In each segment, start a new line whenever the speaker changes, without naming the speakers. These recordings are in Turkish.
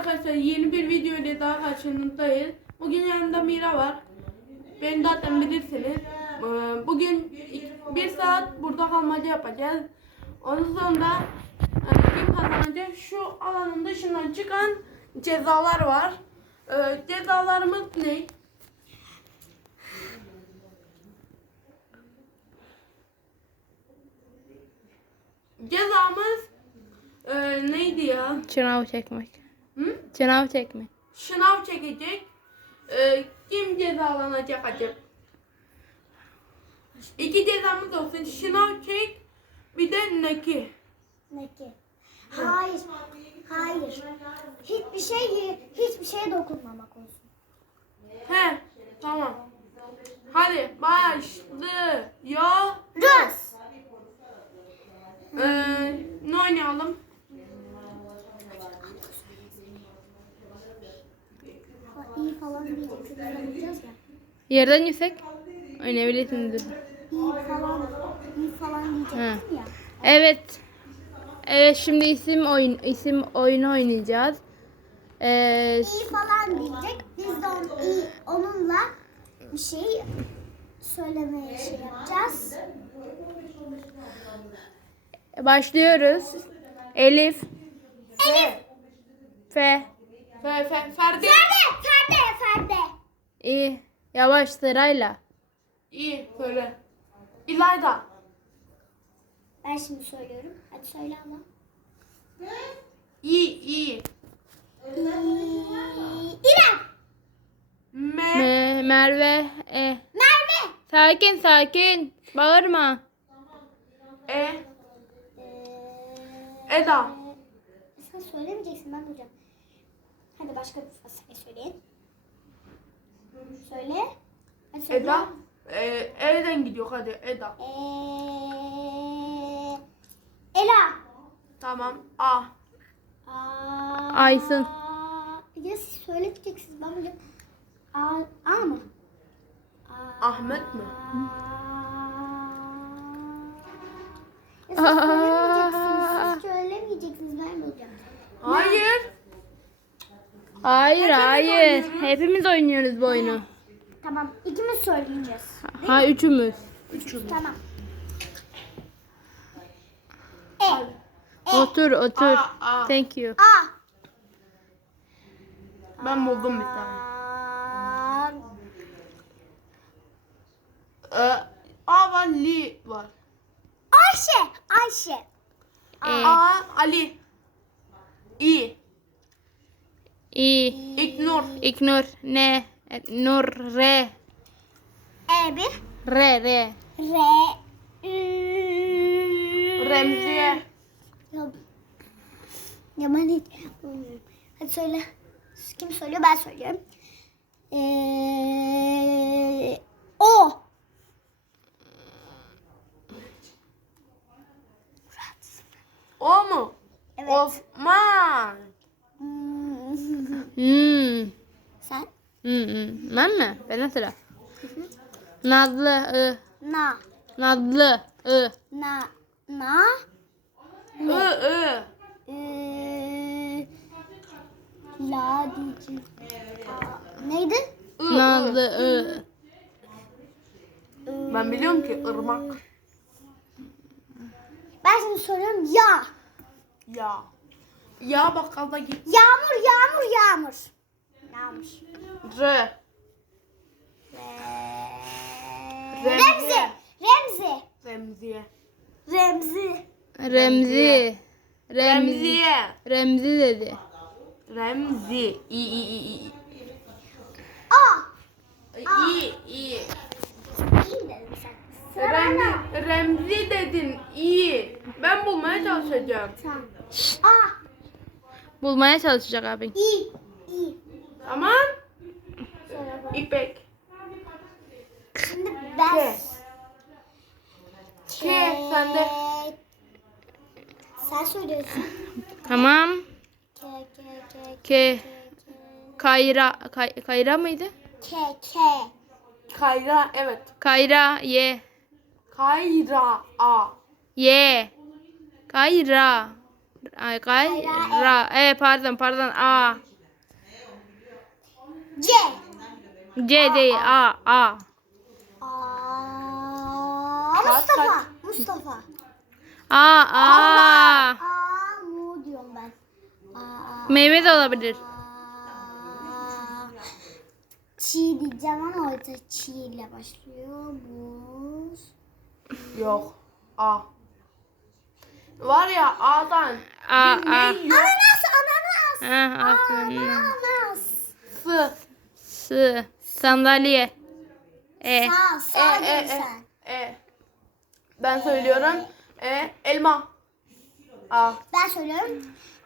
arkadaşlar, yeni bir video ile daha karşınızdayız. Bugün yanında Mira var. Beni zaten bilirsiniz. Bugün bir saat burada kalmaca yapacağız. Ondan sonra kim kazanacak? Şu alanın dışından çıkan cezalar var. Cezalarımız ne? Cezamız neydi ya?
Şınav çekmek.
Hı?
Şınav çekmek.
Şınav çekecek. Kim cezalanacak acaba? İki cezamız olsun. Şınav çek. Bir de neki.
Neki. Hayır. Hayır. Hiçbir şeye dokunmamak olsun.
He, tamam. Hadi başlıyoruz.
Rus.
Ne oynayalım?
İyi falan diyeceksiniz. Oynayacağız ya.
Yerden yüksek oynayabilirsiniz.
İyi falan diyeceksin ya.
Evet. Evet, şimdi isim oyunu oynayacağız.
İyi falan diyecek. Biz de onunla bir şey söylemeye yapacağız.
Başlıyoruz. Elif. F.
Ferdi.
Ferdi.
İyi. Yavaş sırayla.
İyi, söyle. İlayda.
Ben şimdi söylüyorum. Hadi söyle ama.
İyi.
İrem.
Merve.
Merve.
Sakin. Bağırma.
Eda.
Sen söylemeyeceksin, ben duyacağım. Hadi başka bir fasulye söyleyin. Söyle. Hadi söyle.
Eda. E'den gidiyor, hadi Eda.
Ela.
Tamam. A.
Aysın.
Ya siz söylemeyeceksiniz, ben duyacağım. A mı?
Ahmet mi?
Ya siz söylemeyeceksiniz, ben duyacağım.
Hayır.
Hayır. Hepimiz oynuyoruz bu oyunu.
Tamam, ikimiz söyleyeceğiz.
Üçümüz.
Tamam.
Otur.
A.
Thank you.
A.
Ben buldum bir tane. A var, Li var.
Ayşe.
A. Ali. İ. İknur.
İknur. Ne? Nur. R.
Bir.
R.
Remziye.
Ya ben hiç. Hadi söyle. Kim söylüyor? Ben söylüyorum. O.
O mu?
Evet.
Osman.
Sen?
Ben mi? Ben sıra. Nazlı.
Na.
Nazlı.
Na. La diyeceğim. Neydi?
Nazlı.
Ben biliyorum ki ırmak.
Ben şimdi soruyorum ya.
Ya. Ya bakkalda git.
Yağmur.
R.
Remzi.
Remziye.
Remzi dedi.
Remzi. İyi.
A.
İyi.
İyi mi dedin sen? Sıra
Remzi dedin. İyi. Ben bulmaya çalışacağım.
Tamam. A.
Bulmaya çalışacak abin.
İyi.
Tamam.
Sonra bak.
İpek.
Şimdi ben.
K. Sende.
Sen söylüyorsun.
Tamam.
K.
Kayra mıydı?
K.
Kayra. Evet.
Kayra. Y.
Kayra. A.
Y. Kayra. Kayra. Pardon. A.
C.
C değil. A. A.
Mustafa.
kaç?
Mustafa.
A. A.
Mu diyorum ben.
Meyve de olabilir.
Çiğ diyeceğim ama orada çiğ ile başlıyor. Muz.
Yok. A. Var ya A'dan.
A.
Bir ne
A.
yiyor?
Ananas.
Ha, aklımda.
Ananas.
S.
S. Sandalye. E.
Sağ diyorsun sen.
Ben söylüyorum. Elma. A.
Ben söylüyorum.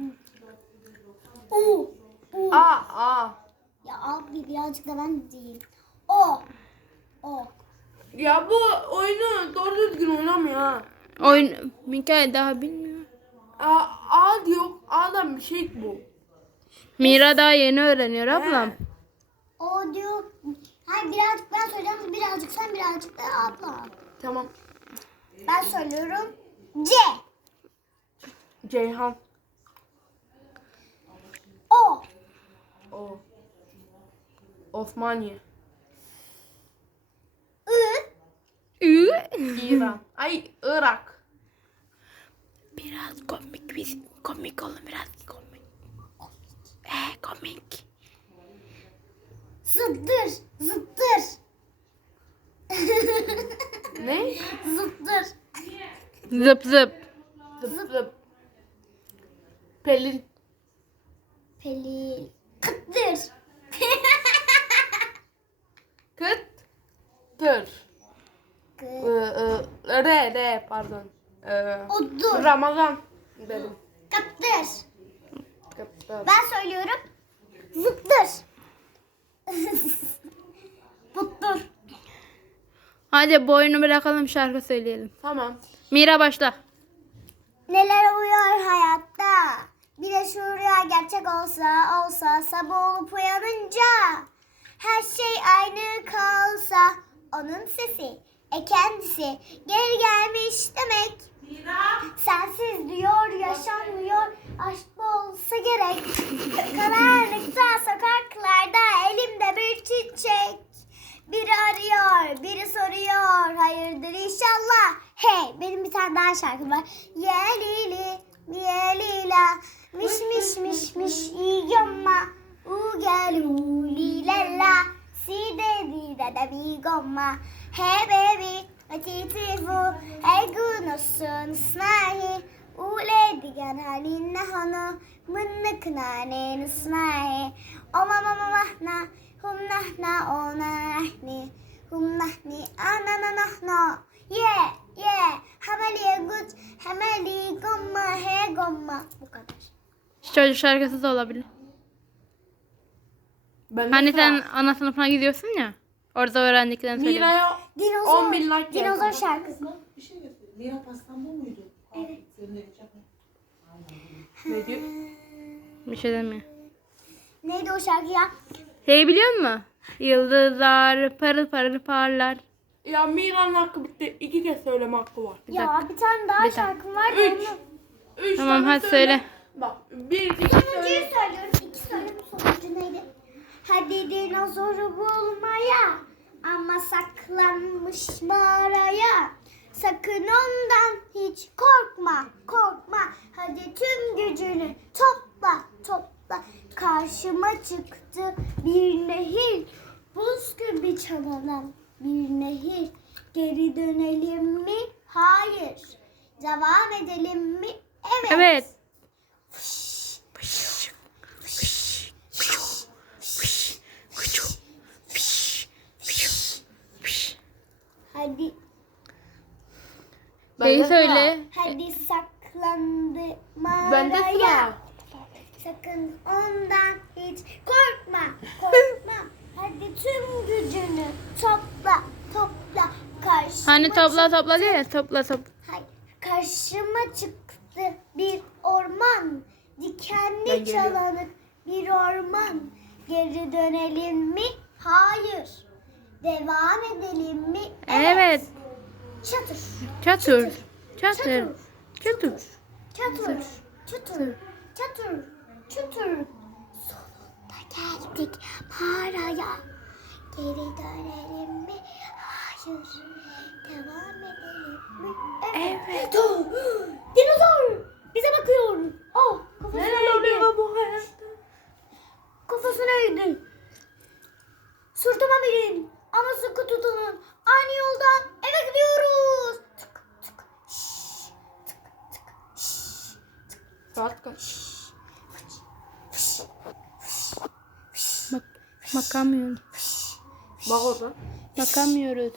U.
A.
Ya abi birazcık da ben değil. O.
Ya bu oyunu doğru düzgün oynamıyor ha.
Oyun. Mikael daha bilmiyor.
A diyor. A'dan bir şey bu.
Mira daha yeni öğreniyor ablam.
O diyor. Hayır birazcık ben söyleyeceğim. Birazcık sen birazcık da abla.
Tamam.
Ben söylüyorum. C.
Ceyhan.
O.
O. Osmaniye.
I.
Ü.
İran. Ay Irak.
Biraz komik biz. Komik olun biraz komik. Komik.
Zıttır. Zıttır.
Ne?
Zıttır.
Zıp zıp.
Zıp zıp. Pelin.
Pelin. Kıttır.
Kıt. Tır. R pardon.
Odur.
Ramazan dedim.
Kıttır.
Kıttır.
Ben söylüyorum. Zıttır. Puttur.
Hadi bu oyunu bırakalım şarkı söyleyelim.
Tamam.
Mira başla.
Neler oluyor hayatta? Bir de şu rüya gerçek olsa sabah olup uyanınca her şey aynı kalsa onun sesi kendisi geri gelmiş demek. Sensiz diyor yaşanmıyor aşk olsa gerek. Karanlıkta sokaklarda elimde bir çiçek. Biri arıyor, biri soruyor. Hayırdır inşallah. Hey, benim bir tane daha şarkım var. Yelili, yelila, miş miş miş miş yiyomma. Ugel ulilella, si de di da da bi gomma. Hey baby, atitifu, hey gunosun snahi. Ule digan halinna hano, mınna kınane nusnahi. Oma mama mahna. Hum nahna onahni hum nahni anana nahna ye hamali gut hamali gomma he gomma bu kadar.
Çocuk şarkısı da olabilir.
Ben
Hani sen ana sınıfına gidiyorsun ya. Orada öğrendiklerini söyle.
Mira'ya
Dinozor
10.000 like
dinozor
geldi.
şarkısı.
Bir şey göster. Mira pastan bu muydu? Evet. Senin de geçen.
Ne diyor?
Bir şey demiyor.
Neydi o şarkı ya?
Şey biliyor musun? Yıldızlar parıl parıl parlar.
Ya Mira'nın hakkı bitti. 2 kez söyleme hakkı var.
Ya bir tane daha
Bir dakika.
şarkım var.
3
Tamam,
tane
hadi söyle.
Bak 1 2
Sonuncuyu
söyle.
söylüyorum. İki söylüyorum. Sonuncu neydi? Hadi dinozoru bulmaya ama saklanmış mağaraya. Sakın ondan hiç korkma. Hadi tüm gücünü topla. Karşıma çıktı bir nehir. Buz gibi çalanan bir nehir. Geri dönelim mi? Hayır. Devam edelim mi?
Evet.
Hadi
Şeyi
de
söyle.
hadi saklandı
Bende
mağaraya.
sıra.
Sakın ondan hiç korkma. Hadi tüm gücünü topla. Karşıma
Hani topla diyor ya. Topla.
Hayır. Karşıma çıktı bir orman.
Ben
Dikenli
geliyorum.
çalanık bir orman. Geri dönelim mi? Hayır. Devam edelim mi?
Evet.
Çatır.
Çatır. Sonunda geldik.
gittik mağaraya. Geri dönelim mi? Hayır. Devam edelim mi?
Evet.
Dinozor bize bakıyor. Oh, kafasına eğdi.
bu hayatta?
Kafasına eğdi. Sırtıma binin. Ama sıkı tutunun. Aynı yoldan eve gidiyoruz. Tık tık. Şşş. Tık tık. Şşş.
Saat kaç?
Bak, bakamıyoruz.
Bak orada.
Bakamıyoruz.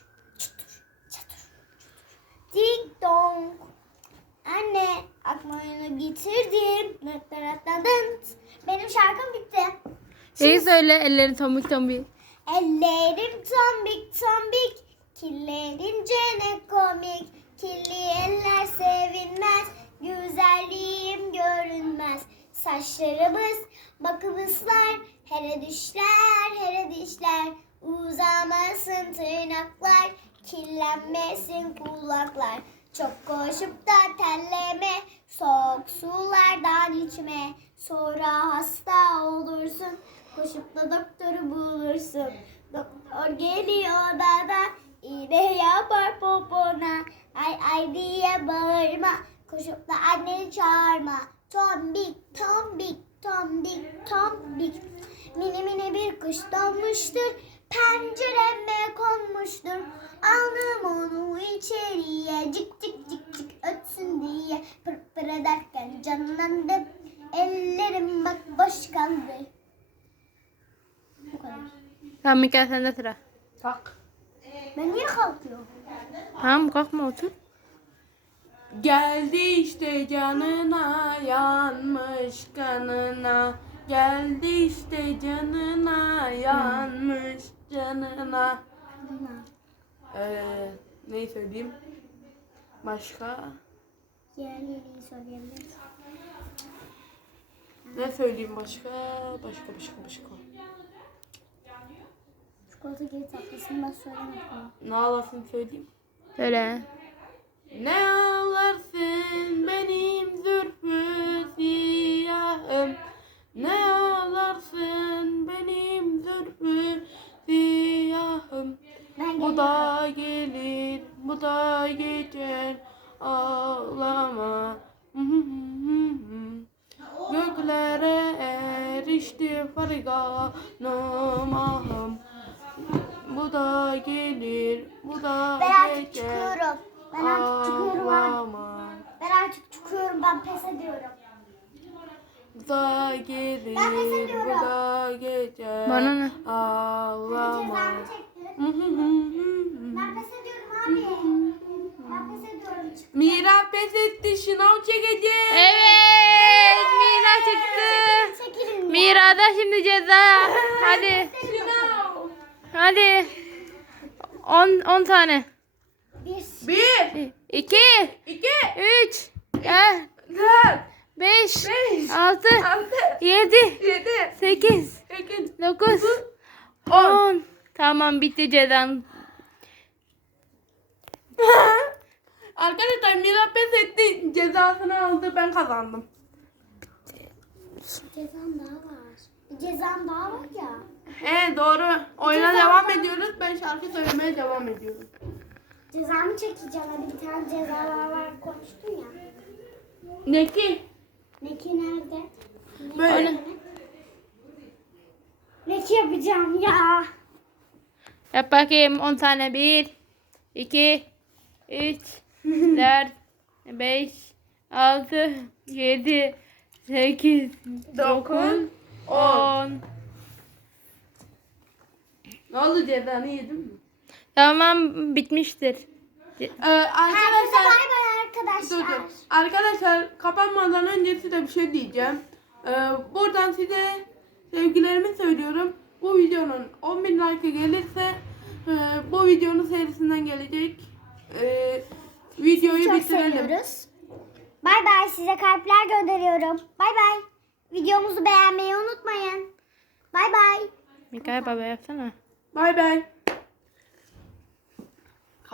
Ding dong. Anne, aklıma oyunu getirdim. Benim şarkım bitti.
Şeyi söyle, elleri tombik tombik.
Ellerim tombik tombik, kirlenince ne komik. Kirli eller sevinmez, güzelliğim görünmez. Saçlarımız bakımızlar, here dişler. Uzamasın tırnaklar, kirlenmesin kulaklar. Çok koşup da terleme, soğuk sulardan içme. Sonra hasta olursun, koşup da doktoru bulursun. Doktor geliyor odada, iğne yapar popona. Ay ay diye bağırma, koşup da anneni çağırma. Tombik, tombik, tombik, tombik. Mini mini bir kuş donmuştur, pencereme konmuştur. Aldım onu içeriye, cik cik cik cik ötsün diye. Pır pır ederken canlandı, ellerim bak boş kaldı. Bu kadar.
Tamam Mikael sende sıra.
Tak.
Ben niye kalkıyorum?
Tamam kalkma otur.
Geldi işte canına, yanmış kanına. Geldi işte canına, yanmış canına. Neyi söyleyeyim? Başka?
Diğerlerini söyleyebiliriz.
Ne söyleyeyim başka? Başka.
Çikolata geri tatlısını ben söylemedim.
Ne alasın söyleyeyim?
Söyle.
Ne ağlarsın benim zülfü siyahım. Ne ağlarsın benim zülfü siyahım. Bu da gelir, bu da geçer, ağlama. Göklere erişti farganım ahım. Bu da gelir, bu da
Ben artık
geçer,
çıkıyorum. Ben artık çıkıyorum.
ağlama.
Ben artık çıkıyorum. Ben pes ediyorum.
Bu da gelir,
Ben pes ediyorum.
bu da geçer,
Bana ne?
ağlama.
Cezamı çektim. Ben pes ediyorum abi. Ben pes ediyorum.
Mira pes etti, şınav çekecek.
Evet. Mira çıktı.
Çekilin.
Mira'da şimdi ceza. Hadi.
Şınav.
Hadi. 10 tane.
Bir.
1,
2
2,
3
4,
5
5,
6
6,
7
7,
8
8,
9
10.
10. Tamam bitti cezan.
Arkadaşlar Mira pes etti, cezasını aldı, ben kazandım.
Cezam daha var. Bir cezam daha var ya.
Doğru. Oyuna
Ceza-
devam ediyoruz. Ben şarkı söylemeye devam ediyorum.
Cezamı çekeceğim. Hadi bir tane cezalar var. Konuştun ya.
Ne ki?
Neki nerede?
Böyle.
Neki yapacağım ya.
Yap bakayım 10 tane. 1 2 3 4 5 6 7 8 9 10.
Ne oldu, cezanı yedin mi?
Tamam bitmiştir.
Herkese
Arkadaşlar.
bay bay arkadaşlar.
Dur. Arkadaşlar kapanmadan önce size bir şey diyeceğim. Buradan size sevgilerimi söylüyorum. Bu videonun 10.000 like gelirse bu videonun serisinden gelecek. Videoyu
Çok
bitirelim.
seviyoruz. Bay bay, size kalpler gönderiyorum. Bay bay. Videomuzu beğenmeyi unutmayın. Bay bay.
Mikael baba yapsana.
Bay bay.